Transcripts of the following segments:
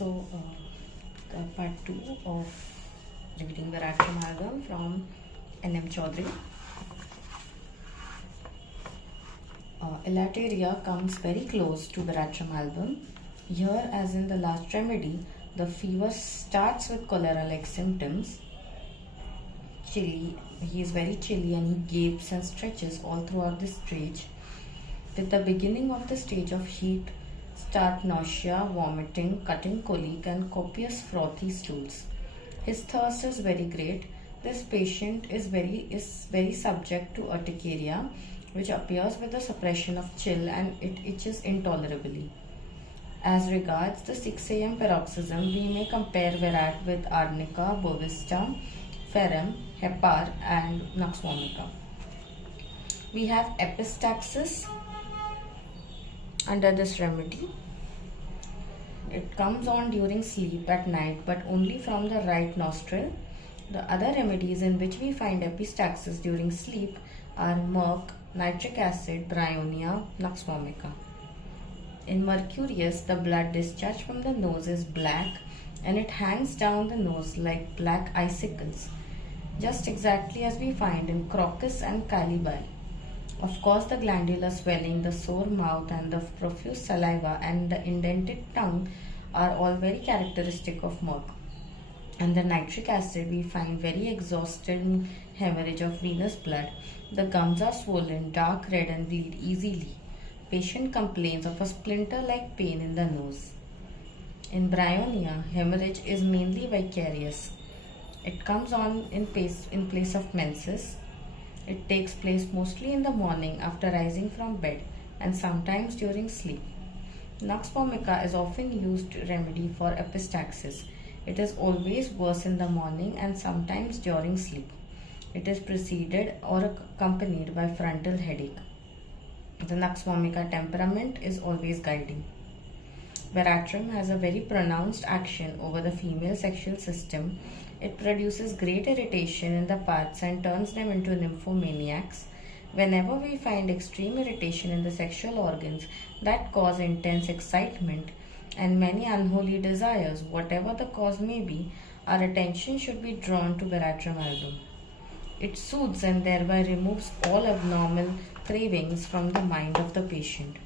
The part 2 of reading the Veratrum Album from NM Chaudhary. Elateria comes very close to Veratrum Album. Here, as in the last remedy, the fever starts with cholera-like symptoms. He is very chilly and he gapes and stretches all throughout this stage. With the beginning of the stage of heat, start nausea, vomiting, cutting colic and copious frothy stools. His thirst is very great. This patient is very subject to urticaria, which appears with the suppression of chill and it itches intolerably. As regards the 6 a.m. paroxysm, we may compare Verat with arnica, bovista, ferrum, hepar and nux vomica. We have epistaxis under this remedy. It comes on during sleep at night but only from the right nostril. The other remedies in which we find epistaxis during sleep are murk, nitric acid, bryonia, nux vomica. In mercurius, the blood discharged from the nose is black and it hangs down the nose like black icicles, just exactly as we find in crocus and calibi. Of course, the glandular swelling, the sore mouth and the profuse saliva and the indented tongue are all very characteristic of murk. And the nitric acid, we find very exhausted hemorrhage of venous blood. The gums are swollen, dark red and bleed easily. Patient complains of a splinter-like pain in the nose. In bryonia, hemorrhage is mainly vicarious. It comes on in place of menses. It takes place mostly in the morning after rising from bed and sometimes during sleep. Nux vomica is often used remedy for epistaxis. It is always worse in the morning and sometimes during sleep. It is preceded or accompanied by frontal headache. The nux vomica temperament is always guiding. Veratrum has a very pronounced action over the female sexual system. It produces great irritation in the parts and turns them into nymphomaniacs. Whenever we find extreme irritation in the sexual organs that cause intense excitement and many unholy desires, whatever the cause may be, our attention should be drawn to Veratrum Album. It soothes and thereby removes all abnormal cravings from the mind of the patient.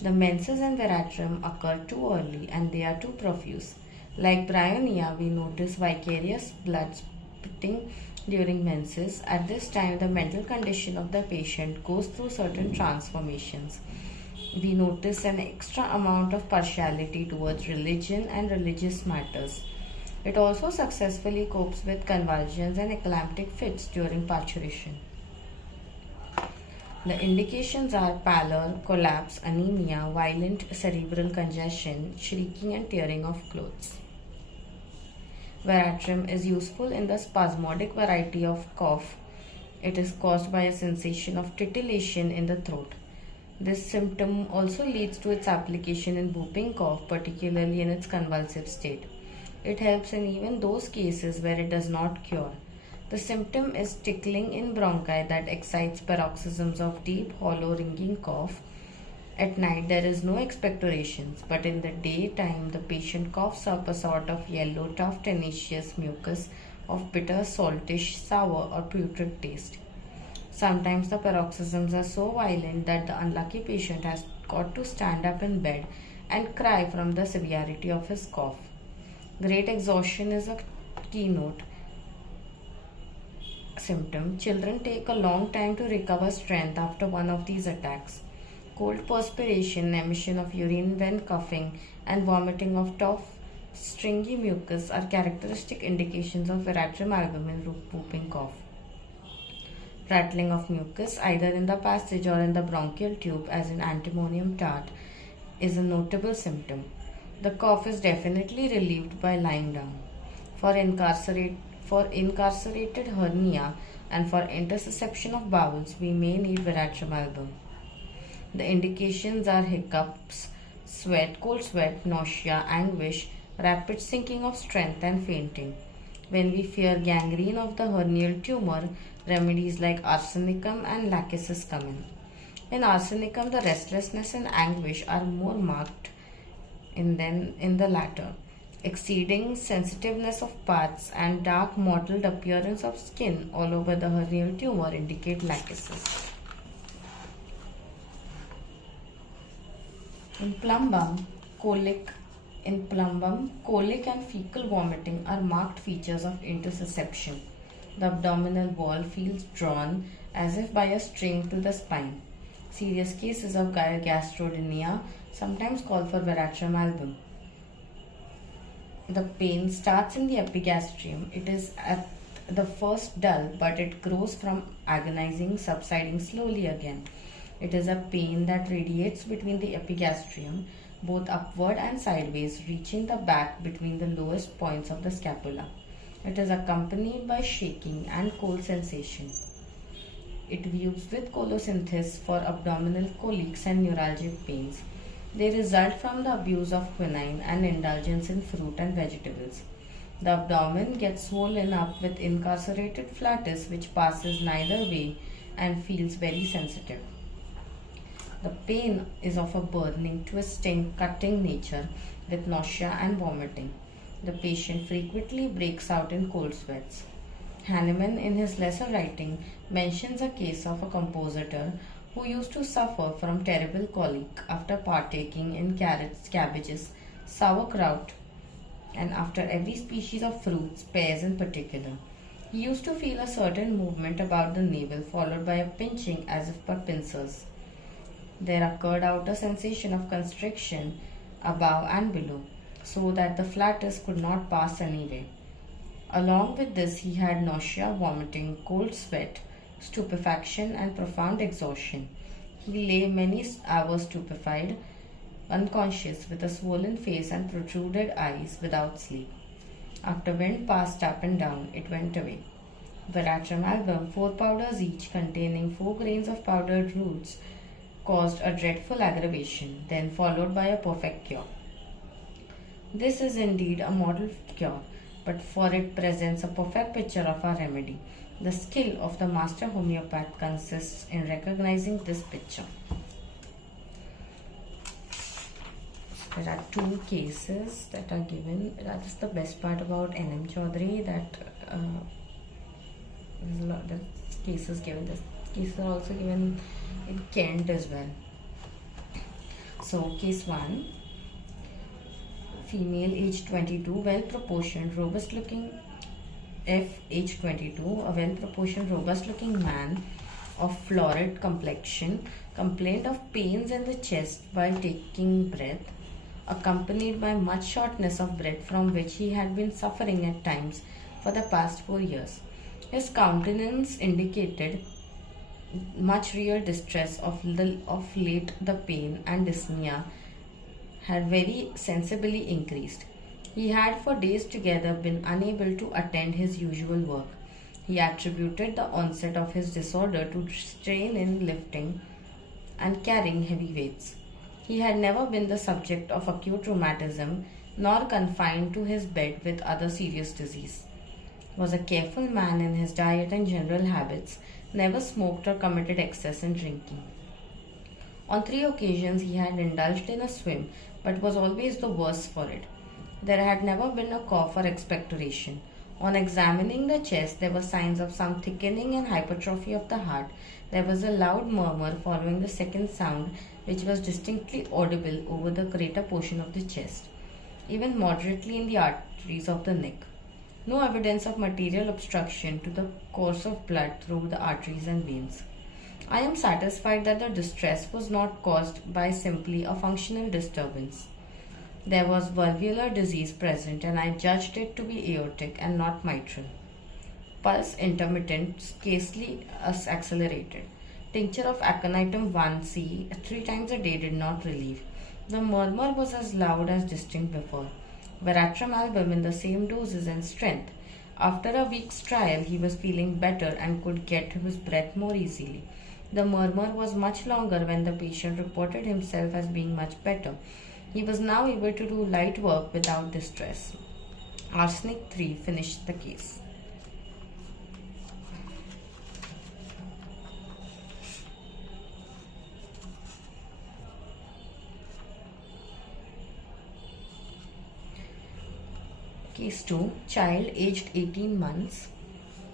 The menses in Veratrum occur too early and they are too profuse. Like bryonia, we notice vicarious blood spitting during menses. At this time, the mental condition of the patient goes through certain transformations. We notice an extra amount of partiality towards religion and religious matters. It also successfully copes with convulsions and eclamptic fits during parturition. The indications are pallor, collapse, anemia, violent cerebral congestion, shrieking and tearing of clothes. Veratrum is useful in the spasmodic variety of cough. It is caused by a sensation of titillation in the throat. This symptom also leads to its application in whooping cough, particularly in its convulsive state. It helps in even those cases where it does not cure. The symptom is tickling in bronchi that excites paroxysms of deep, hollow, ringing cough. At night, there is no expectorations, but in the daytime, the patient coughs up a sort of yellow, tough, tenacious mucus of bitter, saltish, sour, or putrid taste. Sometimes the paroxysms are so violent that the unlucky patient has got to stand up in bed and cry from the severity of his cough. Great exhaustion is a keynote symptom. Children take a long time to recover strength after one of these attacks. Cold perspiration, emission of urine when coughing, and vomiting of tough, stringy mucus are characteristic indications of Veratrum Album in whooping cough. Rattling of mucus, either in the passage or in the bronchial tube, as in antimonium tart, is a notable symptom. The cough is definitely relieved by lying down. For incarcerated hernia and for intersusception of bowels, we may need Veratrum Album. The indications are hiccups, sweat, cold sweat, nausea, anguish, rapid sinking of strength and fainting. When we fear gangrene of the hernial tumor, remedies like arsenicum and lachesis come in. In arsenicum, the restlessness and anguish are more marked than in the latter. exceeding sensitiveness of parts, and dark mottled appearance of skin all over the hernial tumor indicate lachesis. In plumbum, colic colic and fecal vomiting are marked features of intussusception. The abdominal wall feels drawn as if by a string to the spine. Serious cases of gastrodynia sometimes call for Veratrum Album. The pain starts in the epigastrium. It is at the first dull, but it grows from agonizing, subsiding slowly again. It is a pain that radiates between the epigastrium, both upward and sideways, reaching the back between the lowest points of the scapula. It is accompanied by shaking and cold sensation. It views with cholesynthesis for abdominal colics and neuralgic pains. They result from the abuse of quinine and indulgence in fruit and vegetables. The abdomen gets swollen up with incarcerated flatus which passes neither way and feels very sensitive. The pain is of a burning, twisting, cutting nature with nausea and vomiting. The patient frequently breaks out in cold sweats. Hahnemann, in his lesser writing, mentions a case of a compositor who used to suffer from terrible colic after partaking in carrots, cabbages, sauerkraut, and after every species of fruits, pears in particular. He used to feel a certain movement about the navel, followed by a pinching as if by pincers. There occurred outer sensation of constriction above and below, so that the flatus could not pass anyway. Along with this, he had nausea, vomiting, cold sweat, stupefaction, and profound exhaustion. He lay many hours stupefied, unconscious, with a swollen face and protruded eyes, without sleep. After wind passed up and down, it went away. Veratrum Album, 4 powders each, containing 4 grains of powdered roots, caused a dreadful aggravation, then followed by a perfect cure. This is indeed a model cure, but for it presents a perfect picture of our remedy. The skill of the master homeopath consists in recognizing this picture. There are 2 cases that are given. That is the best part about NM Chaudhary, that there's a lot of cases given. This cases are also given in Kent as well. So, case 1. Female, age 22, well proportioned, robust looking. F, age 22, a well proportioned, robust looking man of florid complexion, complained of pains in the chest while taking breath, accompanied by much shortness of breath from which he had been suffering at times for the past 4 years. His countenance indicated much real distress. Of late the pain and dyspnea had very sensibly increased. He had for days together been unable to attend his usual work. He attributed the onset of his disorder to strain in lifting and carrying heavy weights. He had never been the subject of acute rheumatism, nor confined to his bed with other serious disease. Was a careful man in his diet and general habits, never smoked or committed excess in drinking. On 3 occasions he had indulged in a swim, but was always the worse for it. There had never been a cough or expectoration. On examining the chest, there were signs of some thickening and hypertrophy of the heart. There was a loud murmur following the second sound, which was distinctly audible over the greater portion of the chest, even moderately in the arteries of the neck. No evidence of material obstruction to the course of blood through the arteries and veins. I am satisfied that the distress was not caused by simply a functional disturbance. There was valvular disease present, and I judged it to be aortic and not mitral. Pulse intermittent, scarcely accelerated. Tincture of aconitum 1C 3 times a day did not relieve. The murmur was as loud as distinct before. Veratrum Album in the same doses and strength. After a week's trial, he was feeling better and could get his breath more easily. The murmur was much longer when the patient reported himself as being much better. He was now able to do light work without distress. Arsenic 3 finished the case. Case 2. Child aged 18 months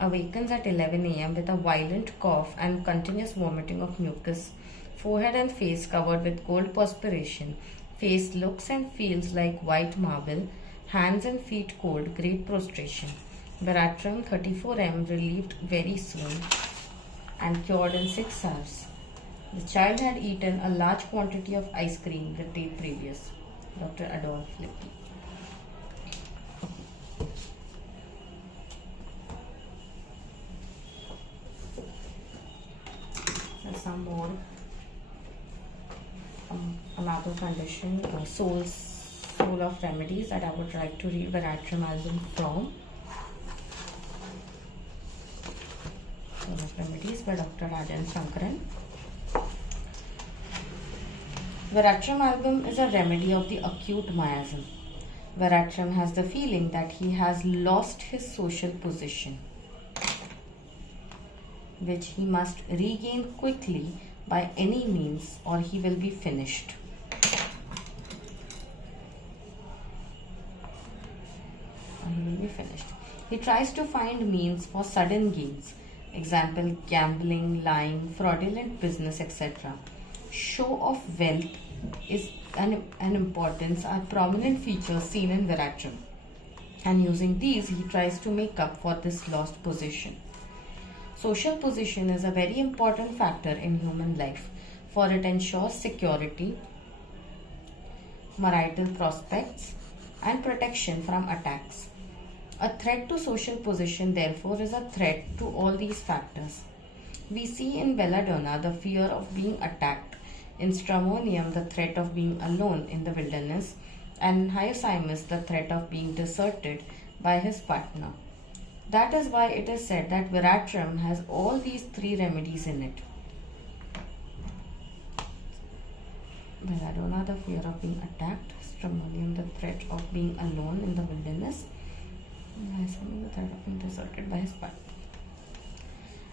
awakens at 11 a.m. with a violent cough and continuous vomiting of mucus. Forehead and face covered with cold perspiration. Face looks and feels like white marble. Hands and feet cold. Great prostration. Veratrum 34M relieved very soon and cured in 6 hours. The child had eaten a large quantity of ice cream the day previous. Dr. Adolf Lippy. Some more another condition, soul of remedies that I would like to read Veratrum Album from. Soul of Remedies by Dr. Rajan Shankaran. Veratrum Album is a remedy of the acute miasm. Veratrum has the feeling that he has lost his social position, which he must regain quickly by any means or he will be finished. He tries to find means for sudden gains, example gambling, lying, fraudulent business, etc. Show of wealth is an importance are prominent features seen in Veratrum, and using these he tries to make up for this lost position. Social position is a very important factor in human life, for it ensures security, marital prospects, and protection from attacks. A threat to social position, therefore, is a threat to all these factors. We see in belladonna the fear of being attacked, in stramonium the threat of being alone in the wilderness, and in hyoscyamus the threat of being deserted by his partner. That is why it is said that Veratrum has all these 3 remedies in it. Belladonna, the fear of being attacked; stramonium, the threat of being alone in the wilderness; and the threat of being deserted by his partner.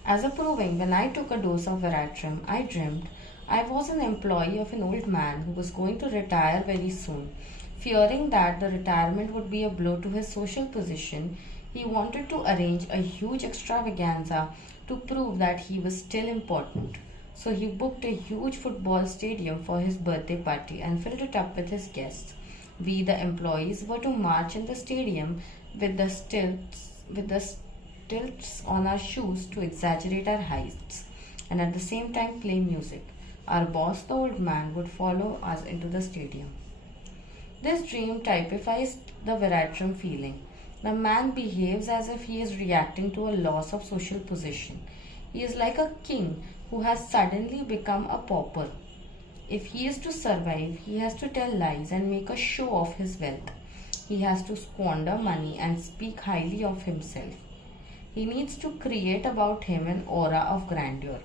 As a proving, when I took a dose of Veratrum, I dreamt I was an employee of an old man who was going to retire very soon. Fearing that the retirement would be a blow to his social position, he wanted to arrange a huge extravaganza to prove that he was still important. So he booked a huge football stadium for his birthday party and filled it up with his guests. We, the employees, were to march in the stadium with the stilts on our shoes to exaggerate our heights, and at the same time play music. Our boss, the old man, would follow us into the stadium. This dream typifies the Veratrum feeling. The man behaves as if he is reacting to a loss of social position. He is like a king who has suddenly become a pauper. If he is to survive, he has to tell lies and make a show of his wealth. He has to squander money and speak highly of himself. He needs to create about him an aura of grandeur.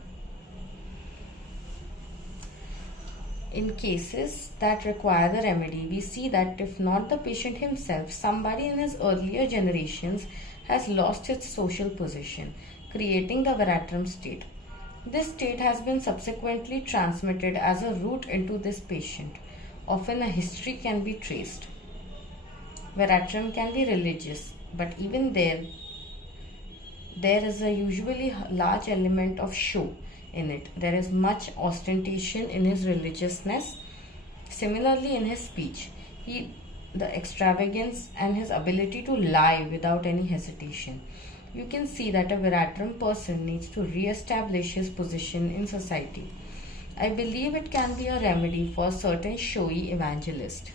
In cases that require the remedy, we see that if not the patient himself, somebody in his earlier generations has lost his social position, creating the Veratrum state. This state has been subsequently transmitted as a root into this patient. Often a history can be traced. Veratrum can be religious, but even there is a usually large element of show in it. There is much ostentation in his religiousness. Similarly, in his speech, the extravagance and his ability to lie without any hesitation. You can see that a Veratrum person needs to re-establish his position in society. I believe it can be a remedy for certain showy evangelists.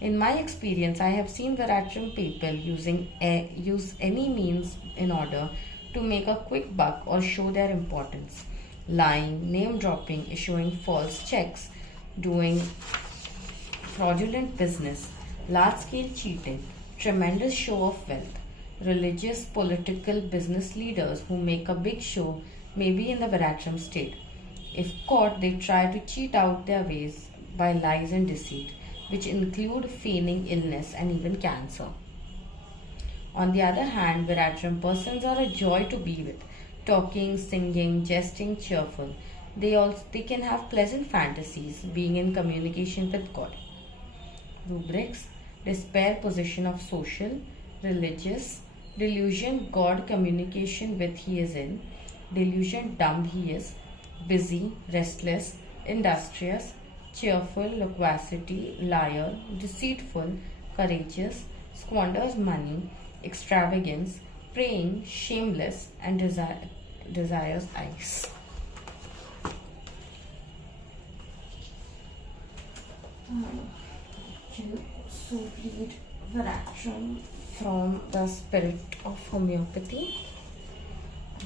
In my experience, I have seen Veratrum people use any means in order to make a quick buck or show their importance. Lying, name dropping, issuing false checks, doing fraudulent business, large scale cheating, tremendous show of wealth. Religious, political, business leaders who make a big show may be in the Veratrum state. If caught, they try to cheat out their ways by lies and deceit, which include feigning illness and even cancer. On the other hand, Veratrum persons are a joy to be with, talking, singing, jesting, cheerful. They can have pleasant fantasies, being in communication with God. Rubrics. despair position of social, religious, delusion God communication with he is in, delusion dumb he is, busy, restless, industrious, cheerful, loquacity, liar, deceitful, courageous, squanders money, extravagance, praying, shameless, and desires ice. Can also read Veratrum from the Spirit of Homeopathy.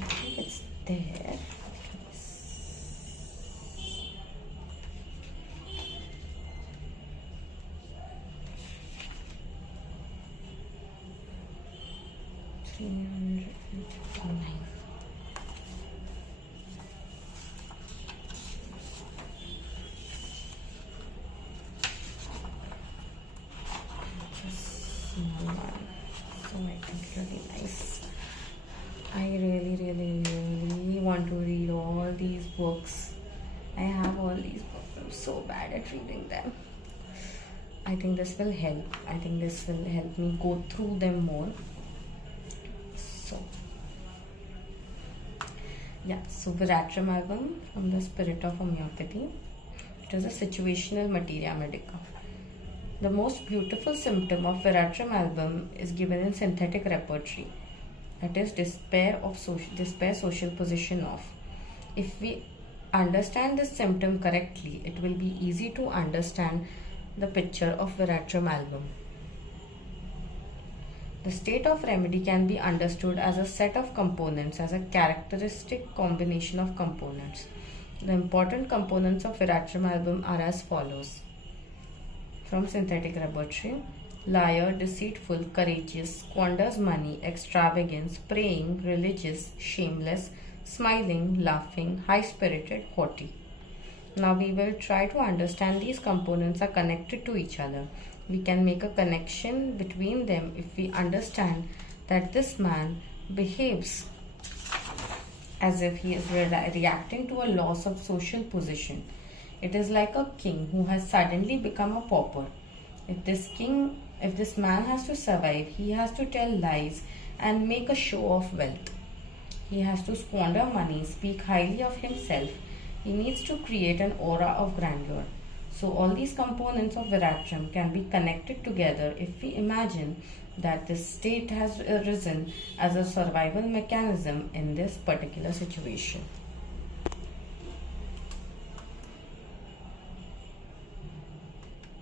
I think it's there. So I think really nice. I really want to read all these books. I have all these books. I'm so bad at reading them. I think this will help. I think this will help me go through them more. So yeah, so Veratrum Album from the Spirit of Homeopathy. It is a situational Materia Medica. The most beautiful symptom of Veratrum Album is given in synthetic repertory. That is despair social position of. If we understand this symptom correctly, it will be easy to understand the picture of Veratrum Album. The state of remedy can be understood as a set of components, as a characteristic combination of components. The important components of Veratrum Album are as follows. From synthetic repertory: liar, deceitful, courageous, squanders money, extravagance, praying, religious, shameless, smiling, laughing, high-spirited, haughty. Now we will try to understand these components are connected to each other. We can make a connection between them if we understand that this man behaves as if he is reacting to a loss of social position. It is like a king who has suddenly become a pauper. If this man has to survive, he has to tell lies and make a show of wealth. He has to squander money, speak highly of himself. He needs to create an aura of grandeur. So all these components of Veratrum can be connected together if we imagine that this state has arisen as a survival mechanism in this particular situation.